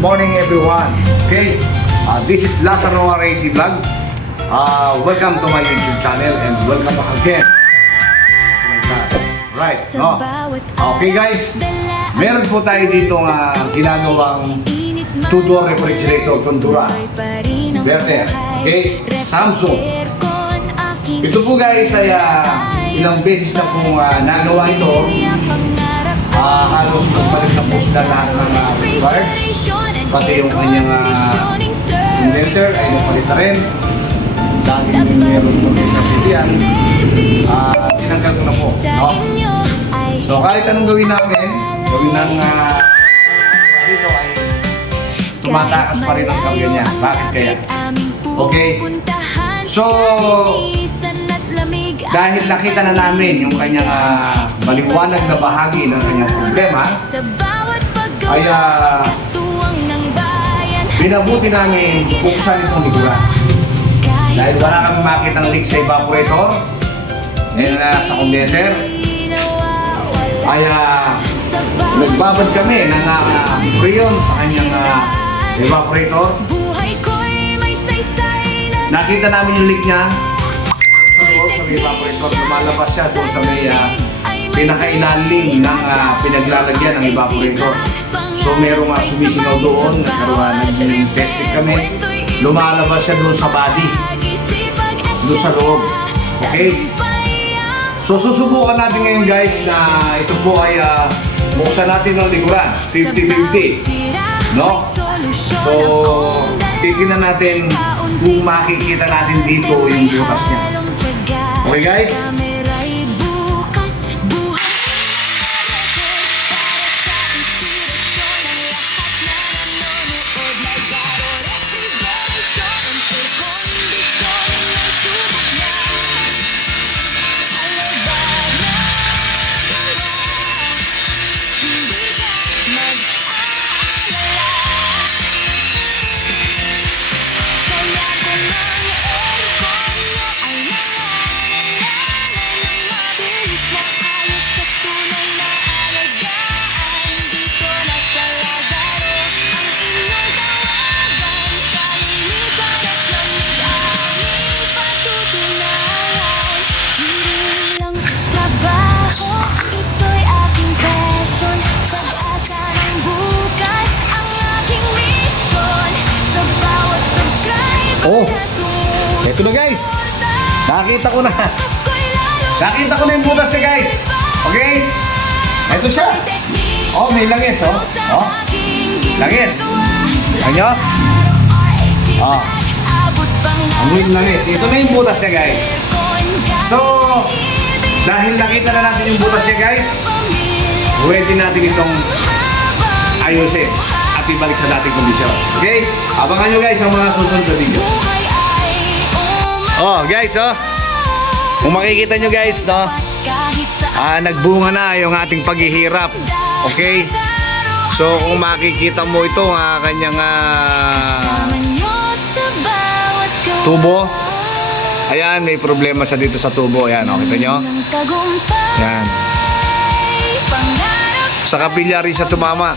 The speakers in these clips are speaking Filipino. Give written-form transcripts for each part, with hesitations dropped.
Good morning everyone. Okay, this is Lazaro Racing Vlog. Welcome to my YouTube channel and welcome back again. Right, no? Okay guys, meron po tayo dito ginagawang two-door refrigerator Tundura inverter. Okay, Samsung. Ito po guys ay ilang beses na pong nagawa ito. Halos magbalik na po sila lahat ng parts, pati yung kanyang condenser ay napalit na rin. Dati yung meron po sa PPN, tinanggal ko na po, no? So kahit anong gawin namin, gawin ng dito ay tumatakas pa rin ang karga niya. Bakit kaya? Okay, so dahil nakita na namin yung kanyang maliwanag na bahagi ng kanyang problema, ay binabuti namin buksan itong likuran. Dahil wala kami makitang leak sa evaporator and sa condenser, ay nagbabad kami ng freon sa kanyang evaporator. Nakita namin yung leak niya sa may evaporator, lumalabas siya doon sa may pinakailalim ng pinaglalagyan ng evaporator. So merong sumisigaw doon, nagkaroon ng testing kami, lumalabas siya doon sa body, doon sa loob. Okay? So susubukan natin ngayon guys na ito po ay buksan natin ng likuran, 50-50, no? So tignan natin kung makikita natin dito yung butas niya. Okay guys? Oh, ito na guys. Nakita ko na. Nakita ko na yung butas niya guys. Okay? Ito siya. Oh, may langis oh. Oh. Langis. Ano? Oh. Ang langis. Ito na yung butas niya guys. So, dahil nakita na natin yung butas niya guys, pwede natin itong ayusin at ibalik sa dating kondisyon. Okay? Abangan nyo guys ang mga susunod na video. Oh guys, oh, kung makikita nyo guys, no, nagbunga na yung ating paghihirap. Okay? So kung makikita mo ito kanyang tubo, ayan, may problema siya dito sa tubo. Ayan, oh, kita nyo? Ayan, sa kapillary siya tumama.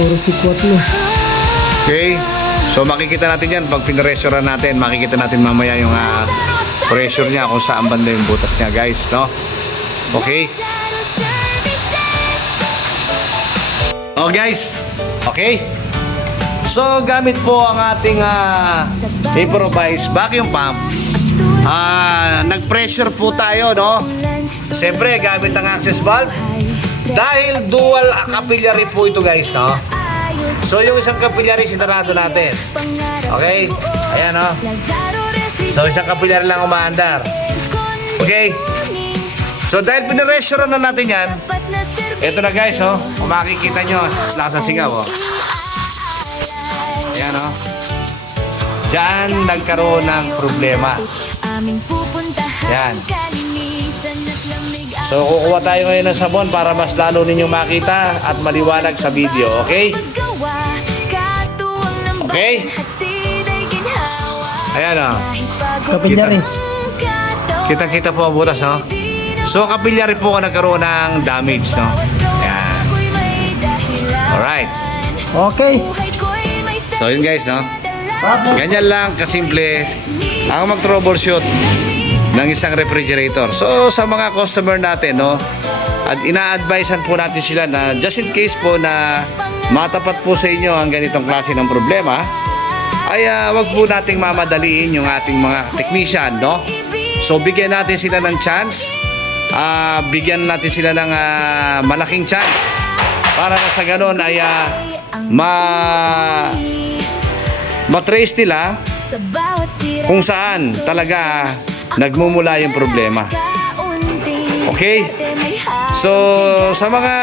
Puro sikwat mo. Okay? So makikita natin yan pag pinresurean natin. Makikita natin mamaya yung pressure niya kung saan banda yung butas niya guys, no? Okay? Oh guys, okay? So gamit po ang ating improvised vacuum pump. Nag-pressure po tayo, no? Siyempre gamit ang access valve. Dahil dual capillary po ito guys, no? So yung isang capillary sinarado natin. Okay? Ayan, no? So isang capillary lang umaandar. Okay? So dahil piniresure na natin yan, ito na guys, oh. Kung makikita nyo, lasa singaw, oh. Ayan, oh. Diyan nagkaroon ng problema. Yan. So kukuha tayo ngayon ng sabon para mas lalo ninyong makita at maliwanag sa video, okay? Okay? Ayan o. Kapillary. Kita-kita po ang butas, no? So kapillary po nagkaroon ng damage, no? Ayan. Alright. Okay. So yun guys, no? Ganyan lang kasimple ang mag-troubleshoot ng isang refrigerator. So sa mga customer natin, no, at ina-advisean po natin sila na just in case po na matapat po sa inyo ang ganitong klase ng problema, ay wag po nating mamadaliin yung ating mga technician, no? So bigyan natin sila ng chance, bigyan natin sila ng malaking chance para na sa ganon ay matrace nila kung saan talaga nagmumula yung problema. Okay? So, sa mga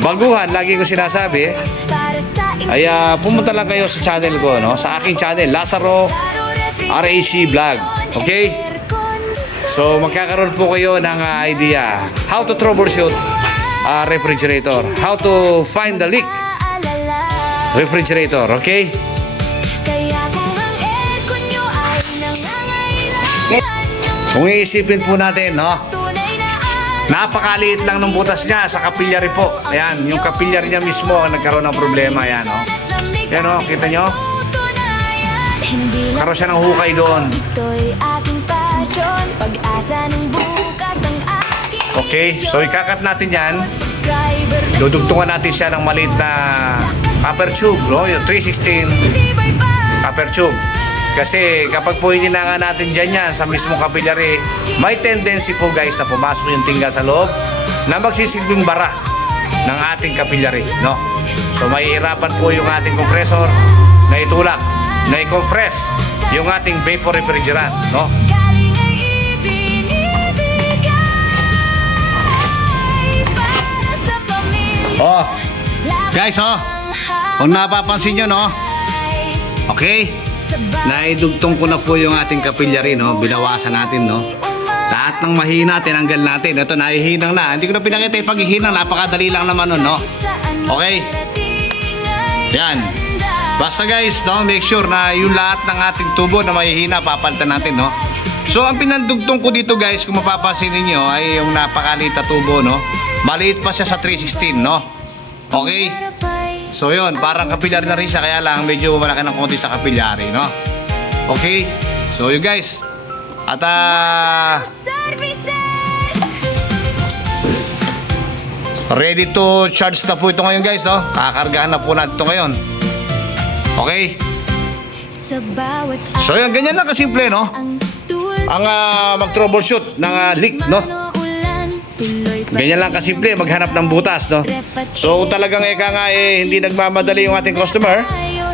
baguhan, lagi ko sinasabi, ay pumunta lang kayo sa channel ko, no? Sa aking channel, Lazaro RAC Vlog. Okay? So, magkakaroon po kayo ng idea how to troubleshoot refrigerator, how to find the leak refrigerator. Okay? Kung iisipin po natin, no? Napakaliit lang ng butas niya sa capillary po. Ayan, yung capillary niya mismo ang nagkaroon ng problema. Ayan, no? Ayan, no? Kita nyo? Karoon siya ng hukay doon. Okay, so ikakat natin yan. Dudugtungan natin siya ng maliit na copper tube, no? Yung 316 copper tube. Kasi kapag po hininanga natin dyan yan sa mismong capillary, may tendency po guys na pumasok yung tingga sa loob na magsisilbing bara ng ating capillary, no? So mahihirapan po yung ating compressor na itulak, na i-compress yung ating vapor refrigerant, no? Oh, guys, oh, kung napapansin nyo, no? Okay, naidugtong ko na po yung ating capillary, no? Binawasan natin, no? Lahat ng mahina, tinanggal natin. Ito, nahihinang na. Hindi ko na pinakita yung paghihinang. Napakadali lang naman nun, no? Okay? Yan. Basta guys, no? Make sure na yung lahat ng ating tubo na mahihina, papalitan natin, no? So, ang pinandugtong ko dito, guys, kung mapapansin ninyo, ay yung napakaliit na tubo, no? Maliit pa siya sa 316, no? Okay? So yun, parang capillary na rin siya, kaya lang medyo malaki ng konti sa capillary, no? Okay? So yun guys. At ready to charge na po ito ngayon guys, no? Kakargahan na po natin ito ngayon. Okay? So yun, ganyan lang kasimple, no? Ang mag-troubleshoot ng leak, no? Ganyan lang kasimple, maghanap ng butas, no? So talagang hindi nagmamadali yung ating customer,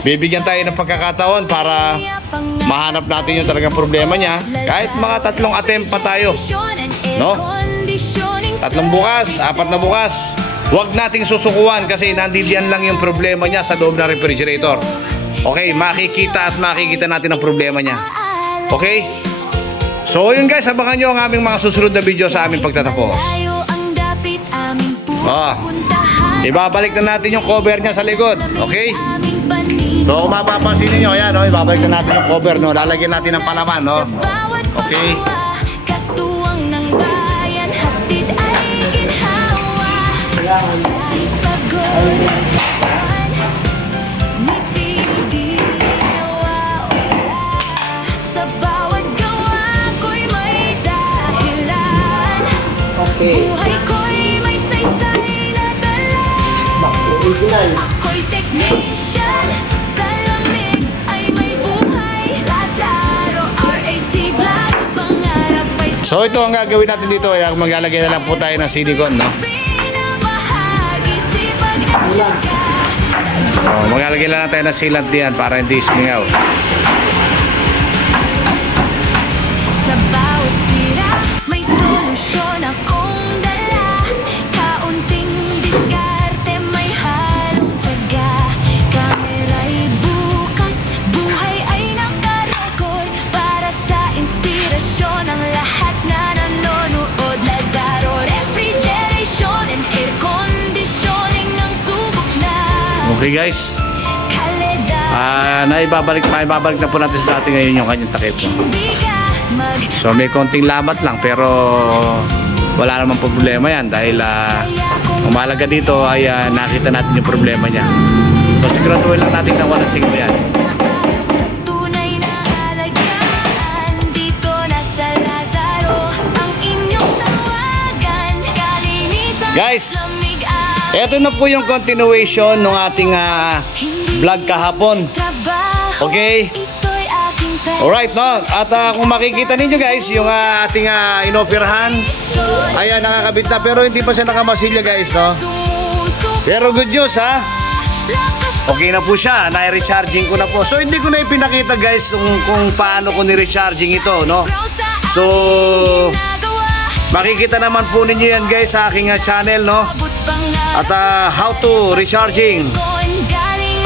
bibigyan tayo ng pagkakataon para mahanap natin yung talagang problema niya. Kahit mga 3 attempt pa tayo, no? 3 bukas, 4 na bukas, huwag nating susukuan kasi nandiyan lang yung problema niya sa loob ng refrigerator. Okay, makikita natin ang problema niya. Okay? So yun guys, abangan nyo ang aming mga susunod na video sa aming pagtatapos. Ibabalik na natin yung cover niya sa likod. Okay? So kung mapapansin niyo, ayan, no? Ibabalik na natin yung cover, no? Lalagyan natin ng palaman, no? Okay? Okay. Original. Ako'y technician, sa lamig ay may buhay. Lazaro RAC Vlog, pangarap ay So ito ang gagawin natin dito, ay maglalagay na lang po tayo ng silicone, no? binabahagi si pag-asika. Maglalagay lang tayo ng sealant diyan para hindi sumingaw. Sa bawat sira, may solusyon akong dala. Kaunting diskarte, may halong tiyaga. Kamera'y bukas, buhay ay nakarecord. Para sa inspirasyon ng lahat na nanonood. Lazaro Refrigeration and Air Conditioning ang subok na. Okay guys, Kalidad, naibabalik na po natin sa atin ngayon yung kanyang takip. hindi ka mag So may konting lamat lang pero wala namang problema yan dahil ang mahalaga dito ay nakita natin yung problema niya. So siguraduhin lang natin na walang signo yan. Tunay na alagaan, dito na sa Lazaro, ang inyong tawagan, kalinisan, Guys, lamig eto na po yung continuation ng ating vlog kahapon. trabaho. Okay? Ito'y aking Alright, no? At kung makikita ninyo guys, yung ating inoperahan ay nakakabit na pero hindi pa siya nakamasilya guys, no? Pero good news ha. Okay na po siya, na-recharging ko na po. So hindi ko na ipinakita guys kung paano ko ni-recharging ito, no? So makikita naman po ninyo yan guys sa aking channel, no? At how to recharging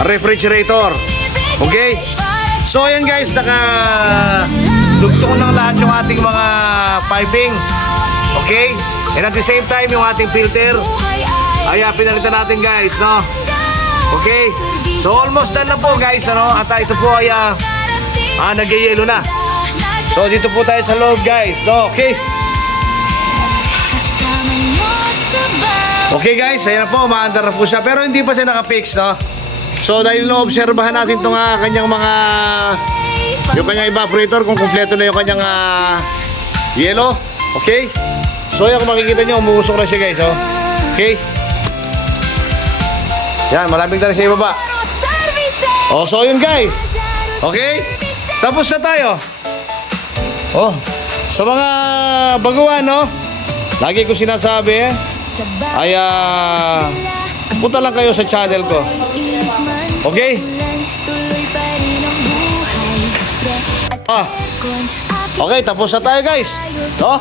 refrigerator. Okay? So ayan guys, dugtong ng lahat yung ating mga piping. Okay? And at the same time yung ating filter ay pinalitan natin guys, no? Okay? So almost done na po guys, ano? At ito po ay nagyayelo na. So dito po tayo sa loob guys, no? Okay? Okay guys, ayan na po, umaandar na po siya. Pero hindi pa siya nakapix, no? So dahil na-obserbahan natin itong kanyang yung kanyang evaporator, kung kumpleto na yung kanyang yellow. Okay? So ayan, kung makikita nyo, umuusok na siya guys, oh. Okay? Yan, malamig na rin sa ibaba. Oh, so yun guys. Okay? Tapos na tayo. Oh, sa mga baguhan, no? Lagi ko sinasabi, ay punta lang kayo sa channel ko. Okay? Okay, tapos na tayo guys, no?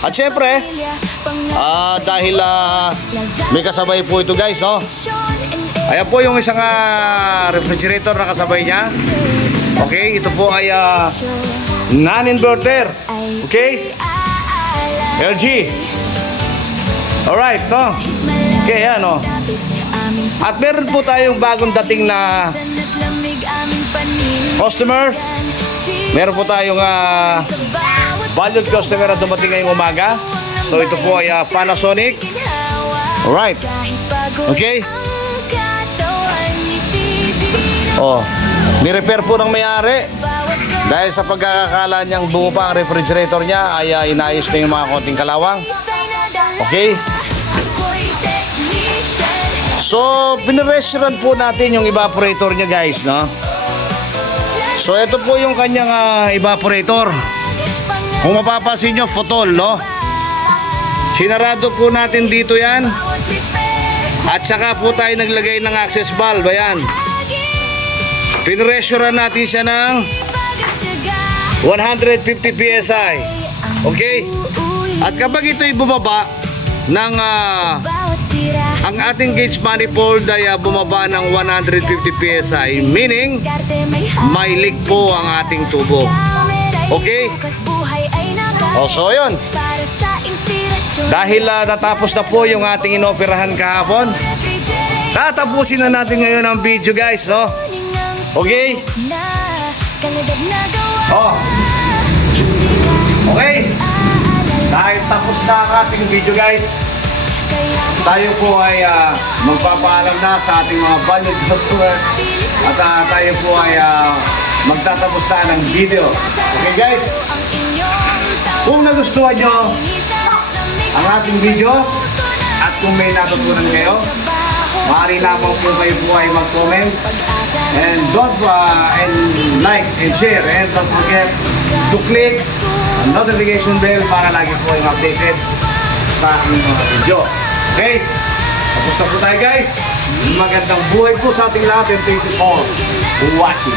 At syempre dahil may kasabay po ito guys, no? Ayan po yung isang refrigerator na kasabay niya. Okay, ito po ay non-inverter. Okay? LG. Alright, no? Okay, yan, no? At meron po tayong bagong dating na customer. Meron po tayong valued customer na dumating ngayong umaga. So ito po ay Panasonic. Alright. Okay. Oh, ni-repair po ng may-ari. Dahil sa pagkakakala niyang buo pa ang refrigerator niya, ay inayos na yung mga konting kalawang. Okay. So, pinirestaurant po natin yung evaporator niya guys, no? So, ito po yung kanyang evaporator. Kung mapapansin nyo, photon, no? Sinarado po natin dito yan. At saka po tayo naglagay ng access valve, ayan. Pinirestaurant natin siya ng 150 PSI. Okay? At kapag ito'y bumaba ng ang ating gauge manifold ay bumaba ng 150 PSI, meaning may leak po ang ating tubo. Okay? O, so yun. Dahil natapos na po yung ating inoperahan kahapon, tatapusin na natin ngayon ang video guys, no? Okay? Oh. Okay? Dahil tapos na ang ating video guys, tayo po ay magpapaalam na sa ating mga valued customer at tayo po ay magtatapos na ng video. Okay guys? Kung nagustuhan nyo ang ating video at kung may natutunan kayo, maaari lamang po kayo po ay mag-comment and like and share and don't forget to click ang notification bell para lagi po kayong updated sa aking mga video. Okay? Tapos na po tayo guys. Magandang buhay po sa ating lahat and thank you for watching.